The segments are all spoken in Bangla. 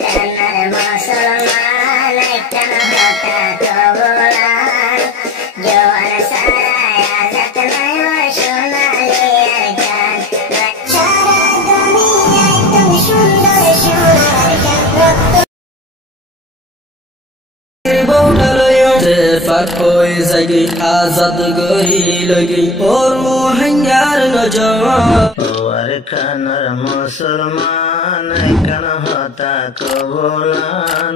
কানার মুসলমান কেন হতা কবুলান জওয়ান সারায় আজাদ নাই সোনালিয়ার গান সারা দুনিয়ায় তুমি সুন্দর সোনার গান Fat koi zagi azad gori lagi or muhangar no jawa war kanar musulman kan hota kabulan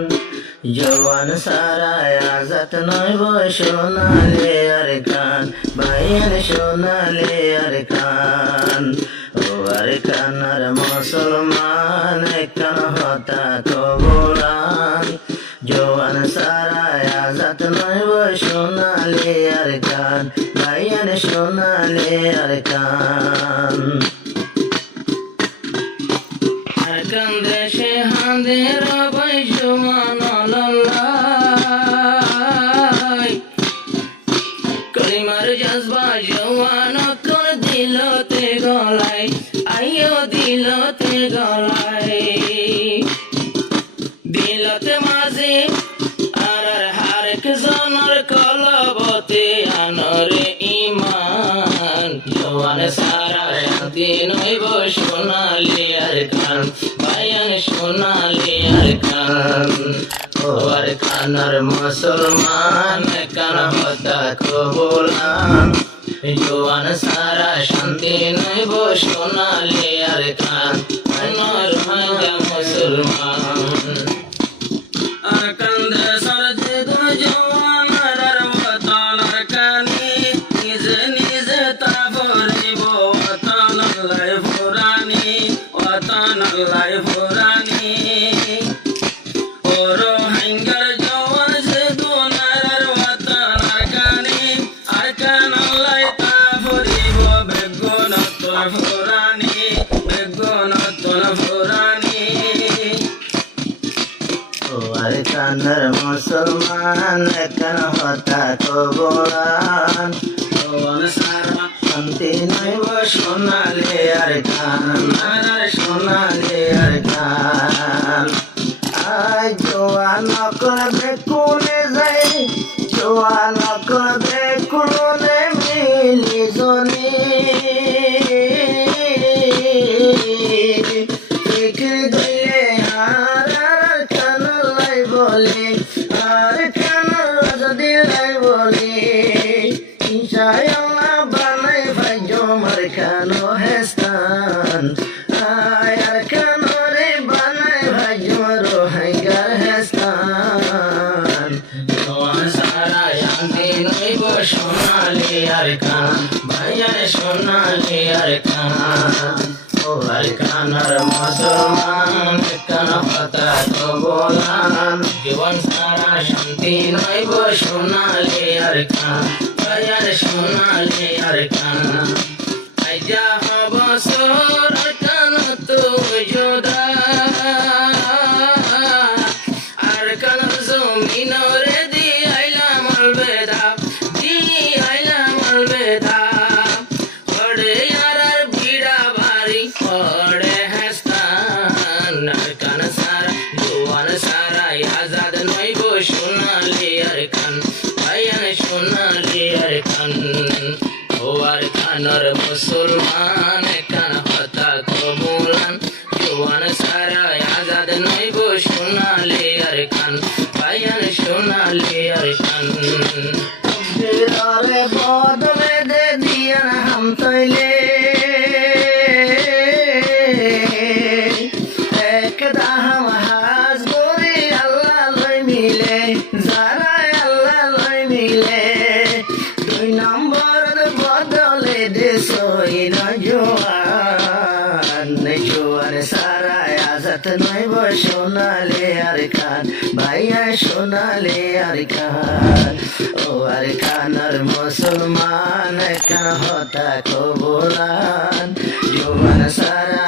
jawan saray azat noy bo shonale arkan bayan shonale arkan war kanar musulman kan hota kabulan jawan saray azat noy bo shonale arkan bayan shonale arkan arkan deshe handir bai jawan lalai kalimar jazba jawan kar dilote golai ayo dilote golai dilote maze arar harek zonar kalabote anore iman jawan sara shanti noibo shonali arkan bayan shonali arkan or kanar musulman kan hota kabulan jawan sara shanti noibo shonali arkan anor hanga musulman arkan desar jedo jawan arwatan arkani niz niz taforibo watan lai furani oro hangar jawan jedo arwatan arkani arkan lai taforibo begonaton furani war kanar musulman kan hota kabulan jawan sara shanti noy bo shonale arkan shonale arkan ay jawan korbe kune jai jawan korbe kune mili joni fikir dile har kan lai bole har kan rajadi lai bole inshallah banai fajo markano hestan ay arkano re banai fajo rohangar hestan jawan sara shanti noibo shonali arkan bayan shonali arkan or kanar musulman kan hota kabulan jawan sara shanti noibo shonali arkan bayan shonali arkan aja habasor arkan tu juda arkan zuminore di ailam albeda ode yarar bida bari ode hastan arkan sara jawan sara azad noibo shonali arkan bayan shonali arkan war kanar musulman kan hota kabulan jawan sara azad noibo shonali arkan bayan shonali arkan Dirare bodle de diyan ham toile ekda ham haz gori Allah loi mile zara Allah loi mile dui number de bodle de soina joan sara azat noibo shonale arkan baya shonale arkan war kanar musulman kan hota kabulan jawan sara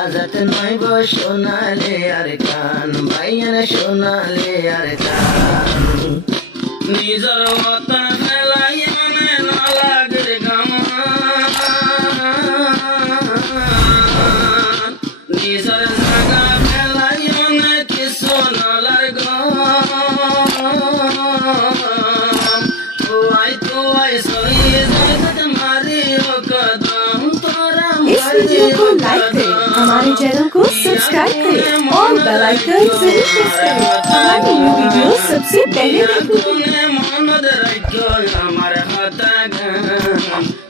azat noibo shonale arkan bayan shonale arkan nizar watan felayane na lagre gama nizar zaga felayane channel को सब्सक्राइब करें और बेल आइकन जरूर प्रेस करें हमारी न्यू वीडियो सबसे पहले देखने के लिए।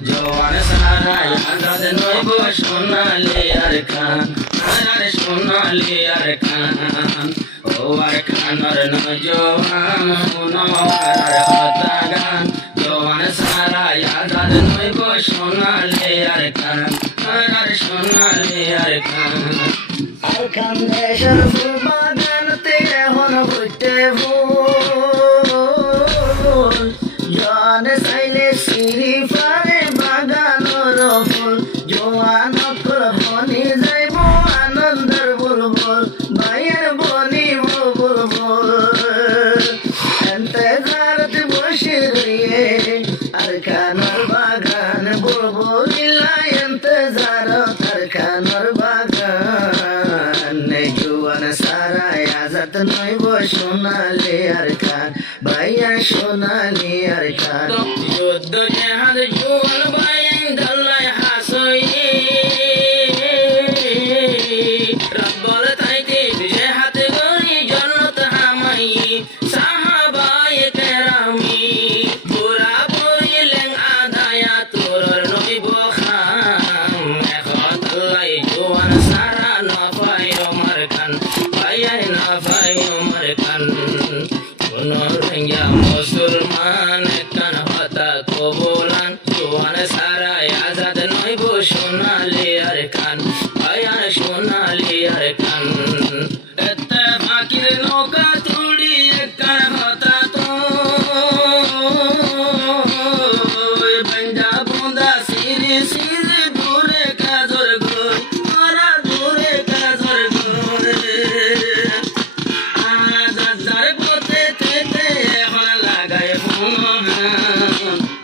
जवान सारा याद नइबो सोनाली यार खान अरे सोनाली यार खान ओ यार खान न जवान सुनो यार हता गान जवान सारा याद नइबो सोनाली यार खान अरे सोनाली यार खान देशर फुल बागान तेरे होन फुटे फूल जान साइले सिरी पारे বাগানোর ফুল জোয়ান বনি যাইব আনন্দের বুলবুল ভাইয়ের বনি বুলবুল এতে জারত বসে রইয়ে আর খানার বাগান বুলবুল এতে জারত আর খানার বাগান জোয়ান সারা আজাদ নইব সোনালি আর খান ভাইয়া সোনালি আর খান যুদ্ধ জেহাদ জোয়ান ভাই গল্লাই হাসই রব্বল তাইতে বিজয় হাতে গনি জান্নাত হামাই সাহাবায়ে কেরামি পুরা বইলেন আদায়া তোর নইব খাম এখন আল্লাহ জোয়ান সারা না পাই ওমর খান ভাইয়া না পাই ওমর খান কোন রঙ্গা মুসলমান কান হতা কবুলান জোয়ান সারা আজাদ নইব সোনালি আর খান ভাইয়া সোনালি আর খান এতে ফাকির নৌকা তুড়ি কান হতা তো বঞ্জা বন্দা সিরি সিরি দূরে কাজর গো মারা দূরে কাজর গো আজাদার পথে তেতে এখন লাগায়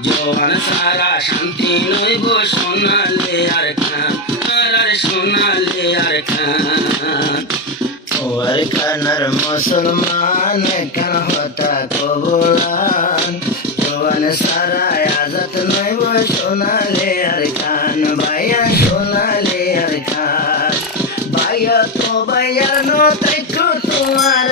জোয়ান সারা শান্তি নইব সোনালি আর খান আরে সোনালি আর খান ও আর খানার মুসলমান কেন হতা কবুলান জোয়ান সারা আজাদ নইব সোনালি আর খান ভাইয়া সোনালি আর খান ভাইয়া তো ভাইয়া নো তাই তো তোমার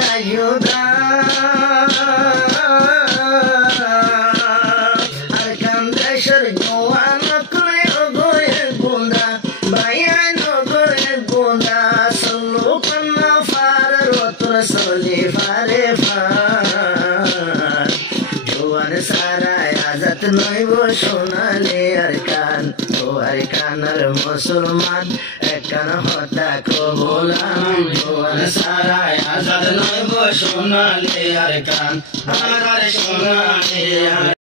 দেশের জোয়ান করে গোয়ে গুন্দা ভাইয়া নগরে গুন্দা সল্লু পান্না ফার রতন সলি ফারে ফার জোয়ান সারা আজাদ নইব সোনালি আর খান ও আর খানার মুসলমান একান হতা কবুলান জোয়ান সারা আজাদ নইব সোনালি আর খান আর সোনালি